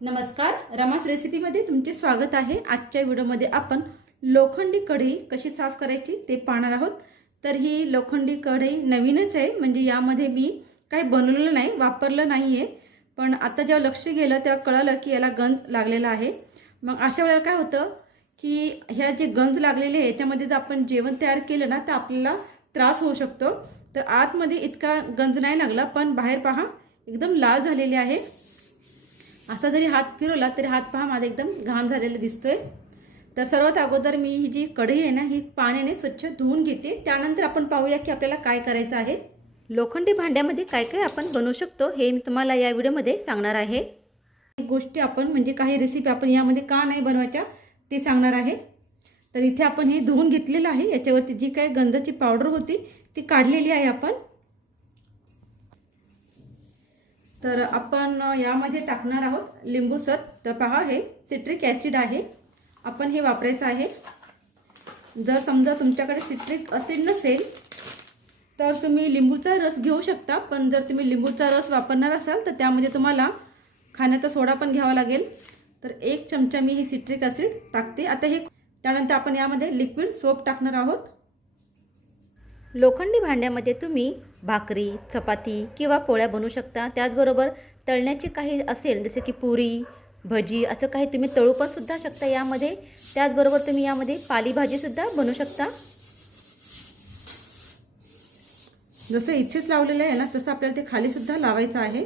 नमस्कार रमास रेसिपीमध्ये तुमचे स्वागत आहे. आजच्या व्हिडिओमध्ये आपण लोखंडी कढई कशी साफ करायची ते पाहणार आहोत. तर ही लोखंडी कढई नवीनच आहे म्हणजे यामध्ये मी काही बनवलेलं नाही वापरलं नाही आहे पण आता जेव्हा लक्ष गेलं तेव्हा कळलं की याला गंज लागलेला आहे. मग अशा वेळेला काय होतं की ह्या जे गंज लागलेले आहे याच्यामध्ये जर आपण जेवण तयार केलं ना तर आपल्याला त्रास होऊ शकतो. तर आतमध्ये इतका गंज नाही लागला पण बाहेर पहा एकदम लाल झालेले आहे. असा जरी हात फिरवला तरी हात पहा माझा एकदम घाण झालेला दिसतोय. तर सर्वात अगोदर मी ही जी कढई आहे ना ही पाण्याने स्वच्छ धुवून घेते. त्यानंतर आपण पाहूया की आपल्याला काय करायचं आहे. लोखंडी भांड्यामध्ये काय काय आपण बनवू शकतो हे मी तुम्हाला या व्हिडिओमध्ये सांगणार आहे. गोष्टी आपण म्हणजे काही रेसिपी आपण यामध्ये का नाही बनवायच्या ते सांगणार आहे. तर इथे आपण हे धुवून घेतलेलं आहे. याच्यावरती जी काय गंधाची पावडर होती ती काढलेली आहे आपण. तर आपण यामध्ये टाकणार आहोत लिंबूसर तर पहा हे सिट्रिक ॲसिड आहे. आपण हे वापरायचं आहे. जर समजा तुमच्याकडे सिट्रिक ॲसिड नसेल तर तुम्ही लिंबूचा रस घेऊ शकता. पण जर तुम्ही लिंबूचा रस वापरणार असाल तर त्यामध्ये तुम्हाला खाण्याचा सोडा पण घ्यावा लागेल. तर एक चमचा मी ही सिट्रिक ॲसिड टाकते. आता हे त्यानंतर आपण यामध्ये लिक्विड सोप टाकणार आहोत. लोखंडी भांड्यामध्ये तुम्ही भाकरी चपाती किंवा पोळ्या बनवू शकता. त्याचबरोबर तळण्याचे काही असेल जसे की पुरी भजी असं काही तुम्ही तळू पण सुद्धा शकता यामध्ये. त्याचबरोबर तुम्ही यामध्ये पालीभाजीसुद्धा बनवू शकता. जसं इथेच लावलेलं आहे ना तसं आपल्याला ते खालीसुद्धा लावायचं आहे.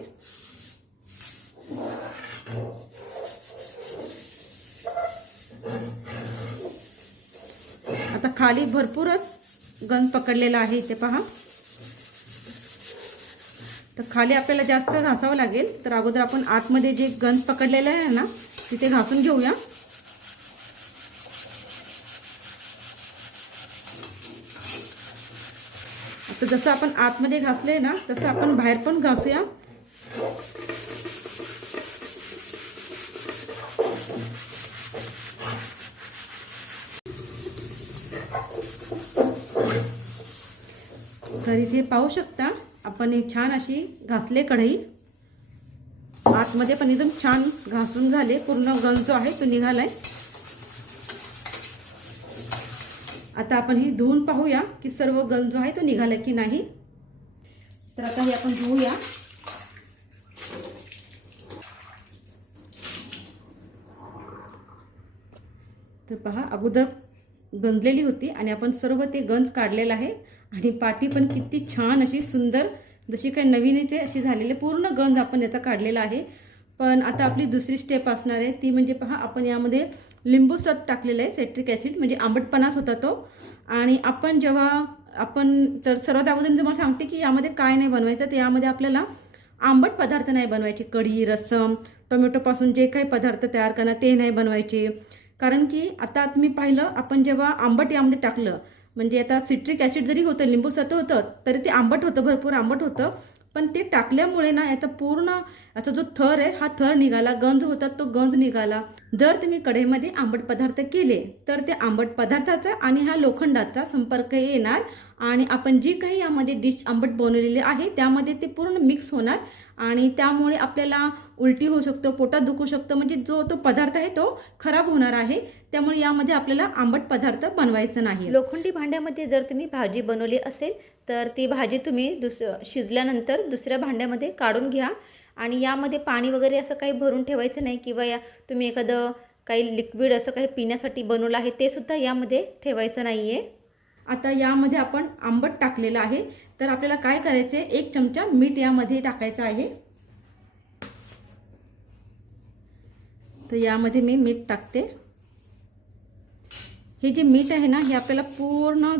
आता खाली भरपूरच गंज पकडलेला आहे इथे पहा. तर खाली आपल्याला जास्त घासावं लागेल. तर अगोदर आपण आतमध्ये जे गंज पकडलेलं आहे ना तिथे घासून घेऊया. आता जसं आपण आतमध्ये घासले ना तसं आपण बाहेर पण घासूया. तर इथे पाहू शकता आपण एक छान अशी घासले कढई. आतमध्ये पण एकदम छान घासून झाले. पूर्ण गंज जो आहे तो निघालाय. आता आपण ही धुवून पाहूया की सर्व गंज जो आहे तो निघाला की नाही. तर आता हे आपण धुवूया. तर पहा अगोदर गंजलेली होती आणि आपण सर्व ते गंज काढलेलं आहे. आणि पाठी पण किती छान अशी सुंदर जशी काही नवीन येते अशी झालेली पूर्ण गंज आपण याचा काढलेला आहे. पण आता आपली दुसरी स्टेप असणार आहे ती म्हणजे पहा आपण यामध्ये लिंबू सत टाकलेलं आहे सेट्रिक ॲसिड म्हणजे आंबटपणाच होता तो. आणि आपण जेव्हा आपण तर सर्वात अगोदर मी तुम्हाला सांगते की यामध्ये काय नाही बनवायचं तर यामध्ये आपल्याला आंबट पदार्थ नाही बनवायचे. कढी रसम टोमॅटोपासून जे काही पदार्थ तयार करणार ते नाही बनवायचे. कारण की आता तुम्ही पाहिलं आपण जेव्हा आंबट यामध्ये टाकलं म्हणजे आता सिट्रिक ॲसिड जरी होतं लिंबू सत्व होतं तरी ते आंबट होतं भरपूर आंबट होतं. पण ते टाकल्यामुळे ना याचा पूर्ण याचा जो थर आहे हा थर निघाला गंज होता तो गंज निघाला. जर तुम्ही कढईमध्ये आंबट पदार्थ केले तर ते आंबट पदार्थाचा आणि हा लोखंडाचा संपर्क येणार. आणि आपण जी काही यामध्ये डिश आंबट बनवलेली आहे त्यामध्ये ते पूर्ण मिक्स होणार. आणि त्यामुळे आपल्याला उलटी होऊ शकतो पोटात दुखू शकतं. म्हणजे जो तो पदार्थ आहे तो खराब होणार आहे. त्यामुळे यामध्ये आपल्याला आंबट पदार्थ बनवायचं नाही. लोखंडी भांड्यामध्ये जर तुम्ही भाजी बनवली असेल तर ती भाजी तुम्ही दुस शिजल्यानंतर दुसऱ्या भांड्यामध्ये काढून घ्या. आणि यामध्ये पाणी वगैरे असं काही भरून ठेवायचं नाही किंवा या तुम्ही एखादं काही लिक्विड असं काही पिण्यासाठी बनवलं आहे ते सुद्धा यामध्ये ठेवायचं नाही आहे आता यामध्ये आपण आंबट टाकलेलं आहे. तर आपल्याला काय करायचं आहे एक चमचा मीठ यामध्ये टाकायचं आहे. तर यामध्ये मी मीठ टाकते. हे जे मीठ आहे ना हे आपल्याला पूर्ण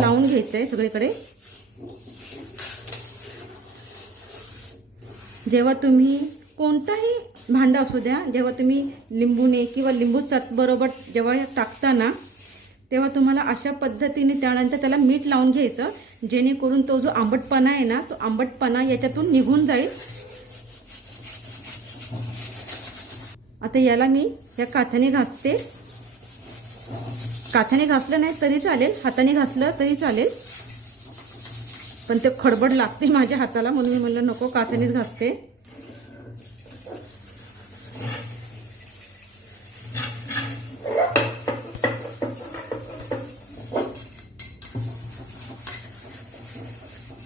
लावून घ्यायचं आहे सगळीकडे. जेव्हा तुम्ही कोणताही भांडं असू द्या जेव्हा तुम्ही लिंबूने किंवा लिंबू बरोबर जेव्हा टाकता ना तेव्हा तुम्हाला अशा पद्धतीने त्यानंतर त्याला मीठ लावून घ्यायचं. जेणेकरून तो जो आंबटपणा आहे ना तो आंबटपणा याच्यातून निघून जाईल. आता याला मी या काथ्याने घासते. काथ्याने घासलं नाही तरी चालेल हाताने घासलं तरी चालेल. पण ते खडबड लागते माझ्या हाताला म्हणून मी म्हणलं नको काथ्यानेच घासते.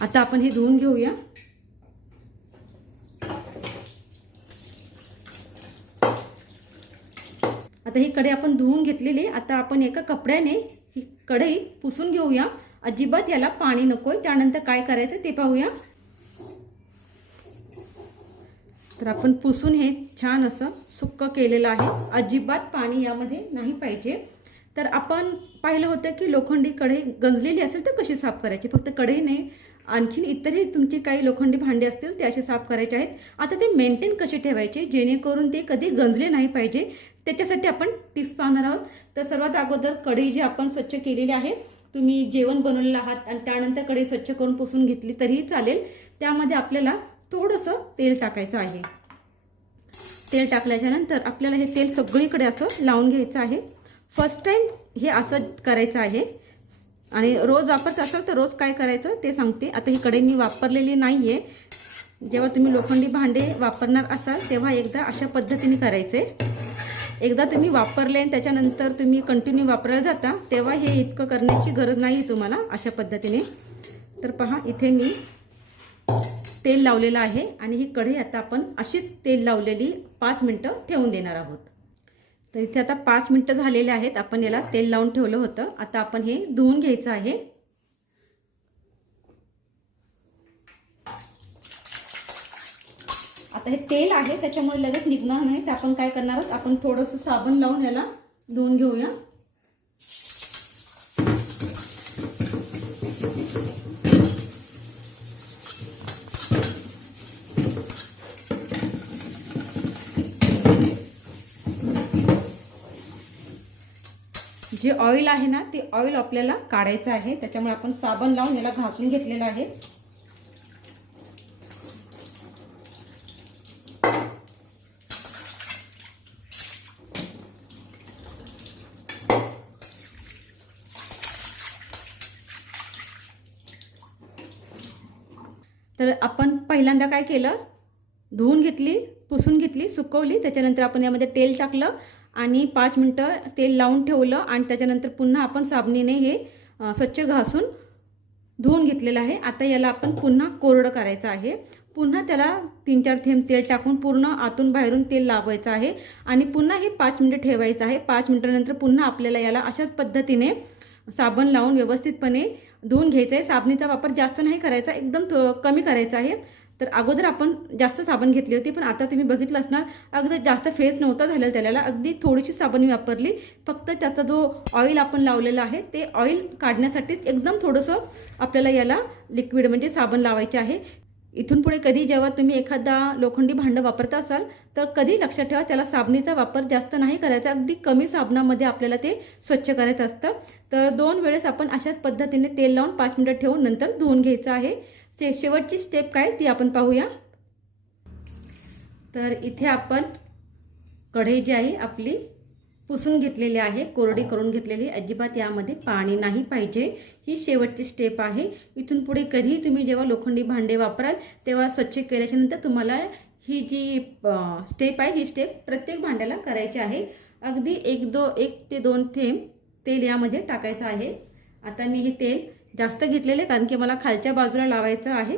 आता आपण हे धुवून घेऊया. आता ही कढई आपण धुवून घेतलेली आता आपण एका कपड्याने ही कढई पुसून घेऊया. अजिबात याला पाणी नकोय त्यानंतर काय करायचं ते पाहूया. तर आपण पुसून हे छान असं सुक्क केलेलं आहे. अजिबात पाणी यामध्ये नाही पाहिजे. तर आपण पाहिलं होतं की लोखंडी कढई गंजलेली असेल तर कशी साफ करायची? फक्त कढई नाही आणखीन इतरही तुमचे काही लोखंडी भांडी असतील ते असे साफ करायचे आहेत. आता ते मेंटेन कसे ठेवायचे? जेणेकरून ते कधी गंजले नाही पाहिजे. त्याच्यासाठी आपण टिप्स पाहणार आहोत. तर सर्वात अगोदर कढई जी आपण स्वच्छ केलेली आहे तुम्ही जेवण बनवलेलं आहात आणि त्यानंतर कढई स्वच्छ करून पुसून घेतली तरीही चालेल. त्यामध्ये आपल्याला थोडंसं तेल टाकायचं आहे. तेल टाकल्याच्या नंतर आपल्याला हे तेल सगळीकडे असं लावून घ्यायचं आहे. फर्स्ट टाईम हे असं करायचं आहे. आणि रोज वापरत असाल तर रोज काय करायचं ते सांगते. आता ही कढई मी वापरलेली नाही आहे जेव्हा तुम्ही लोखंडी भांडे वापरणार असाल तेव्हा एकदा अशा पद्धतीने करायचे. एकदा तुम्ही वापरले आणि त्याच्यानंतर तुम्ही कंटिन्यू वापरायला जाता तेव्हा हे इतकं करण्याची गरज नाही तुम्हाला अशा पद्धतीने. तर पहा इथे मी तेल लावलेलं आहे आणि ही कढई आता आपण अशीच तेल लावलेली पाच मिनटं ठेवून देणार आहोत. तर इथे आता पाच मिनटं झालेले आहेत. आपण याला तेल लावून ठेवलं होतं. आता आपण हे धुवून घ्यायचं आहे. आता हे तेल आहे त्याच्यामुळे लगेच निघणार नाही. तर आपण काय करणार आहोत? आपण थोडंसं साबण लावून याला धुवून घेऊया. जे ऑइल आहे ना ते ऑइल आपल्याला काढायचं आहे. त्याच्यामुळे आपण साबण लावून याला घासून घेतलेलं आहे. तर आपण पहिल्यांदा काय केलं? धुवून घेतली पुसून घेतली सुकवली. त्याच्यानंतर आपण यामध्ये तेल टाकलं. आणि पाच मिनटं तेल लावून ठेवलं आणि त्याच्यानंतर पुन्हा आपण साबणीने हे स्वच्छ घासून धुवून घेतलेलं आहे. आता याला आपण पुन्हा कोरडं करायचं आहे. पुन्हा त्याला तीन चार थेंब तेल टाकून पूर्ण आतून बाहेरून तेल लावायचं आहे. आणि पुन्हा हे पाच मिनटं ठेवायचं आहे. पाच मिनटानंतर पुन्हा आपल्याला याला अशाच पद्धतीने साबण लावून व्यवस्थितपणे धुवून घ्यायचं आहे. साबणीचा वापर जास्त नाही करायचा एकदम थो कमी करायचा आहे. तर अगोदर आपण जास्त साबण घेतली होती पण आता तुम्ही बघितलं असणार अगदी जास्त फेस नव्हता झालेला त्याला अगदी थोडीशी साबण मी वापरली. फक्त त्याचा जो ऑइल आपण लावलेला आहे ते ऑइल काढण्यासाठीच एकदम थोडंसं आपल्याला याला लिक्विड म्हणजे साबण लावायचे आहे. इथून पुढे कधी जेव्हा तुम्ही एखादा लोखंडी भांडं वापरता असाल तर कधी लक्षात ठेवा त्याला साबणीचा वापर जास्त नाही करायचा अगदी कमी साबणामध्ये आपल्याला ते स्वच्छ करायचं असतं. तर दोन वेळेस आपण अशाच पद्धतीने तेल लावून पाच मिनटं ठेवून नंतर धुवून घ्यायचं आहे. स्टे शेवटची स्टेप काय ती आपण पाहूया. तर इथे आपण कढई जी आहे आपली पुसून घेतलेली आहे कोरडी करून घेतलेली अजिबात यामध्ये पाणी नाही पाहिजे. ही शेवटची स्टेप आहे. इथून पुढे कधीही तुम्ही जेव्हा लोखंडी भांडे वापराल तेव्हा स्वच्छ केल्याच्यानंतर तुम्हाला ही जी स्टेप आहे ही स्टेप प्रत्येक भांड्याला करायची आहे. अगदी एक दो एक ते दोन थेंब तेल यामध्ये टाकायचं आहे. आता मी हे तेल जास्त घेतलेले कारण की मला खालच्या बाजूला लावायचं आहे.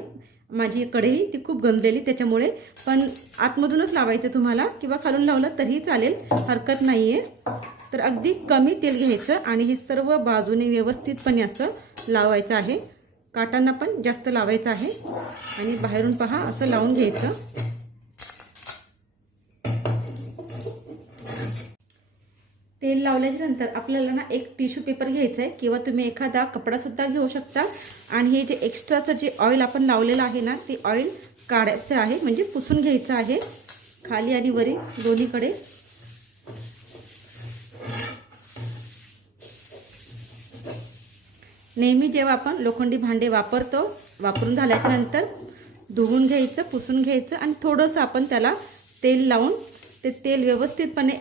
माझी कढई ती खूप गंजलेली त्याच्यामुळे. पण आतमधूनच लावायचं तुम्हाला किंवा खालून लावलं तरीही चालेल हरकत नाही आहे तर अगदी कमी तेल घ्यायचं आणि हे सर्व बाजूने व्यवस्थितपणे असं लावायचं आहे. काटांना पण जास्त लावायचं आहे. आणि बाहेरून पहा असं लावून घ्यायचं. तेल लावल्याच्या नंतर आपल्याला ना एक टिश्यू पेपर घ्यायचा आहे किंवा तुम्ही एखादा कपडासुद्धा घेऊ शकता. आणि हे जे एक्स्ट्राचं जे ऑइल आपण लावलेलं आहे ना ते ऑइल काढायचं आहे म्हणजे पुसून घ्यायचं आहे. खाली आणि वरी दोन्हीकडे. नेहमी जेव्हा आपण लोखंडी भांडे वापरतो वापरून झाल्याच्यानंतर धुवून घ्यायचं पुसून घ्यायचं आणि थोडंसं आपण त्याला तेल लावून ते तेल व्यवस्थितपणे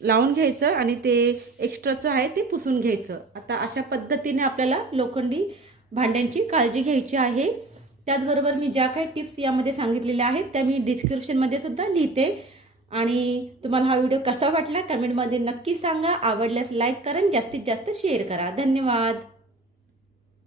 लावून घ्यायचं आणि ते एक्स्ट्राचं आहे ते पुसून घ्यायचं. आता अशा पद्धतीने आपल्याला लोखंडी भांड्यांची काळजी घ्यायची आहे. त्याचबरोबर मी ज्या काही टिप्स यामध्ये सांगितलेल्या आहेत त्या मी डिस्क्रिप्शनमध्ये सुद्धा लिहिते. आणि तुम्हाला हा व्हिडिओ कसा वाटला कमेंटमध्ये नक्की सांगा. आवडल्यास लाईक करा जास्तीत जास्त शेअर करा. धन्यवाद.